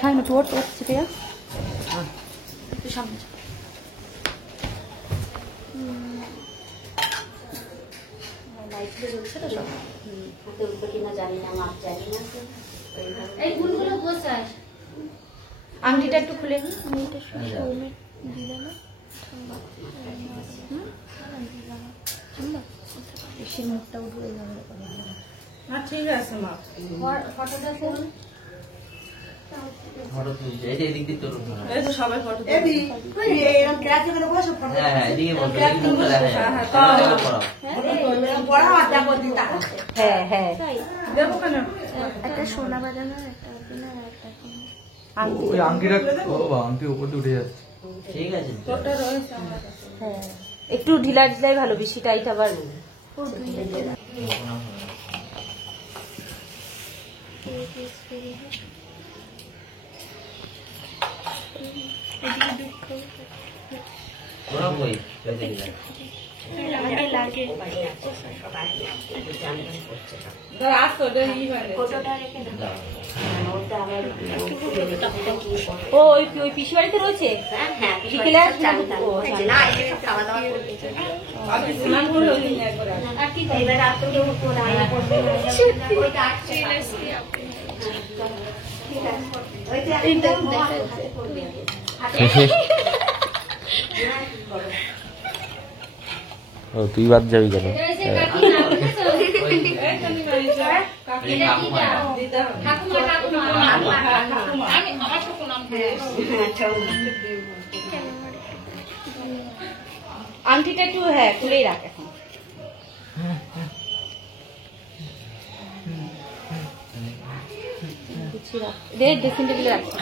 সামনে তোর তোর চেপে যা একটু সামনে লাইটগুলো জ্বলছে তো সব হাতে উঠবে কিনা জানি না মাপ জানি না এই ফুলগুলো বসাস আংটিটা একটু খুলে নি আংটিটা সৌমে দিলে না বেশি মুখটা উঠে যাবে না ঠিক আছে মা ফটোটা ফোন ফটো তুলছে এই যে এদিক দিয়ে তোর এই তো সবাই ফটো এবি কই এরকম ক্লাস করে বসো ফটো হ্যাঁ এদিকে বসো এদিকে মুখটা দেখা যায় হ্যাঁ বড় আড্ডা করতে টাকা হ্যাঁ হ্যাঁ দেবো কেন একটা সোনা বাজানো একটা কিনা একটা আংটি ওই আংটিটা ও বাবা আংটি উপর দিয়ে উঠে যাচ্ছে ঠিক আছে তোরটা রয়েছে আমার কাছে হ্যাঁ একটু ঢিলা ঢিলাই ভালো বেশি টাইট আবার ওই পিসি বাড়িতে রয়েছে ও তুই বাদ যাবি কেন আংটিটা একটু হ্যাঁ খুলেই রাখ এখন ড্রেসিং টেবিলে রাখছি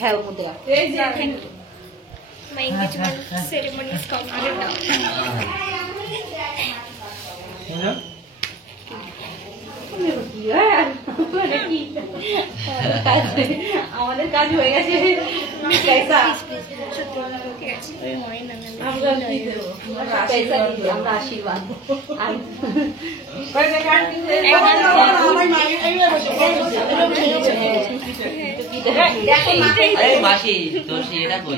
হ্যাঁ ওর মধ্যে রাখ My engagement ceremony is completed now. আমাদের কাজ হয়ে গেছে আমরা আশীর্বাদ মাসি তোর সেটা করি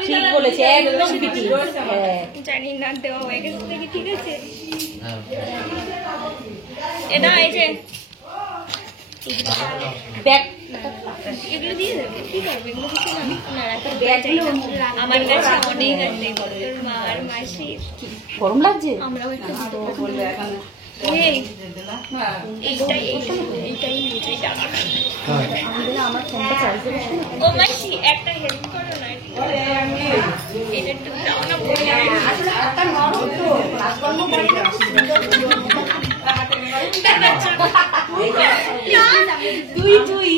ঠিক বলেছে একদম জানি না দেওয়া হয়ে গেছে দেখি ঠিক আছে এটা এই যে ব্যাগ এগুলো দিয়ে দেবে কি করবে এগুলো কিছু না আমার কাছে অনেক আছে মা আর মাসি গরম লাগছে আমরাও একটু আমার ফোনটা চার্জে বসে ও মাসি একটা হেল্প করো না এটা একটু দাও না তুই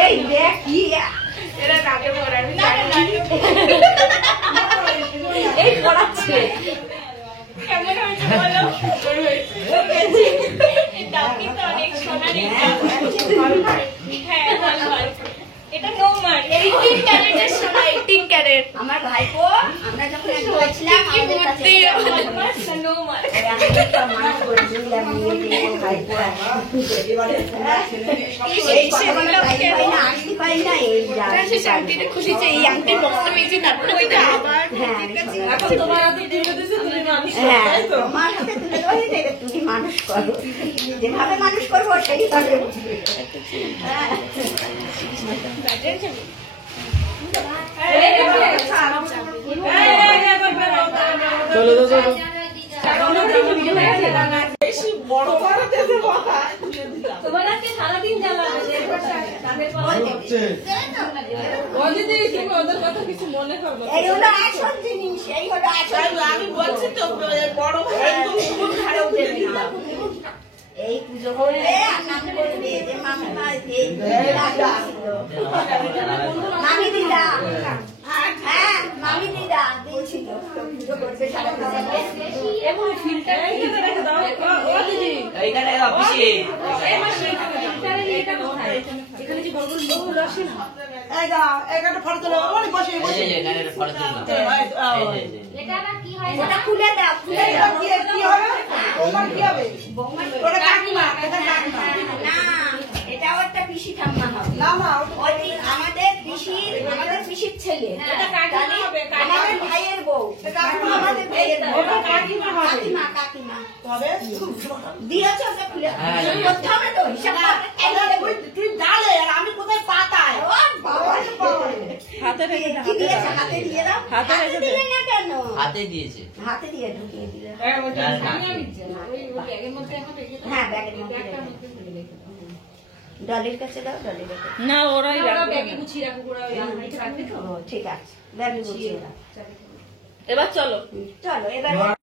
এই দেখ কি এই পড়াচ্ছে কেমন হয়েছে বলো এটা কিন্তু অনেক সোনার হ্যাঁ ভালো এটা নোমার 18 ক্যারেটের সোনা 18 ক্যারেট আমার ভাইপো আমরা যখন বলছিলাম আমাদের কাছে নোমার আমরা করেছিলাম ভাইপো এই সেগুলো ভাই না আসতে পারি না এই শান্তিতে খুশি যে এই আংটি বক্স হয়েছে তারপরে ওইটা আবার এখন তোমার হাতে তুলে দিয়েছে তুমি মানুষ হ্যাঁ তোমার হাতে তুলে ধরে দেবে তুমি মানুষ করো যেভাবে মানুষ করবো সেইভাবে হ্যাঁ তোমার আজকে সারাদিন এই পুজো করলে মামি দিদা হ্যাঁ মামি দিদা দিয়েছিল পুজো করতে এবং ফিল্টার রেখে দাও ও দিদি এইখানে অফিসে এখানে যে বড় বড় লোকগুলো আসে না, এই যা এখানে ফটো তোলো, ওই বসে বসে এই যে এখানে ফটো তুললাম। এটা আবার কি হয়? ওটা খুলে দাও, খুলে দাও। কি হবে? ওমান কি হবে? ওটা কাকিমা, এটা কাকিমা। না, এটাও একটা পিসি ঠাম্মা হবে। না না, ওই আমাদের পিসির ছেলে। এটা কাকিমা হবে, আমাদের ভাইয়ের বউ। কাকিমা আমাদের ভাইয়ের বউ। ওটা কাকিমা হবে। কাকিমা। তবে দিয়েছো ওটা খুলে? হ্যাঁ, করতে হবে তো, হিসাব করে। তুই জানে আর আমি কোথায় পাতাই। ও বাবা রে বাবা রে। হাতে রেখে কি দিয়েছে? হাতে দিয়ে দাও। হাতে দিলে না কেন? হাতে দিয়েছে। হাতে দিয়ে ঢুকিয়ে দিলে। ডাল না। হ্যাঁ, ব্যাগের মধ্যে রেখে দাও। ডলির কাছে দাও, ডলির কাছে। না ওরাই ব্যাগে গুছিয়ে রাখো, ওরা ওই আলমারিতে রাখবে তো। ও, ঠিক আছে, ব্যাগে গুছিয়ে দাও। এবার চলো। চলো এবার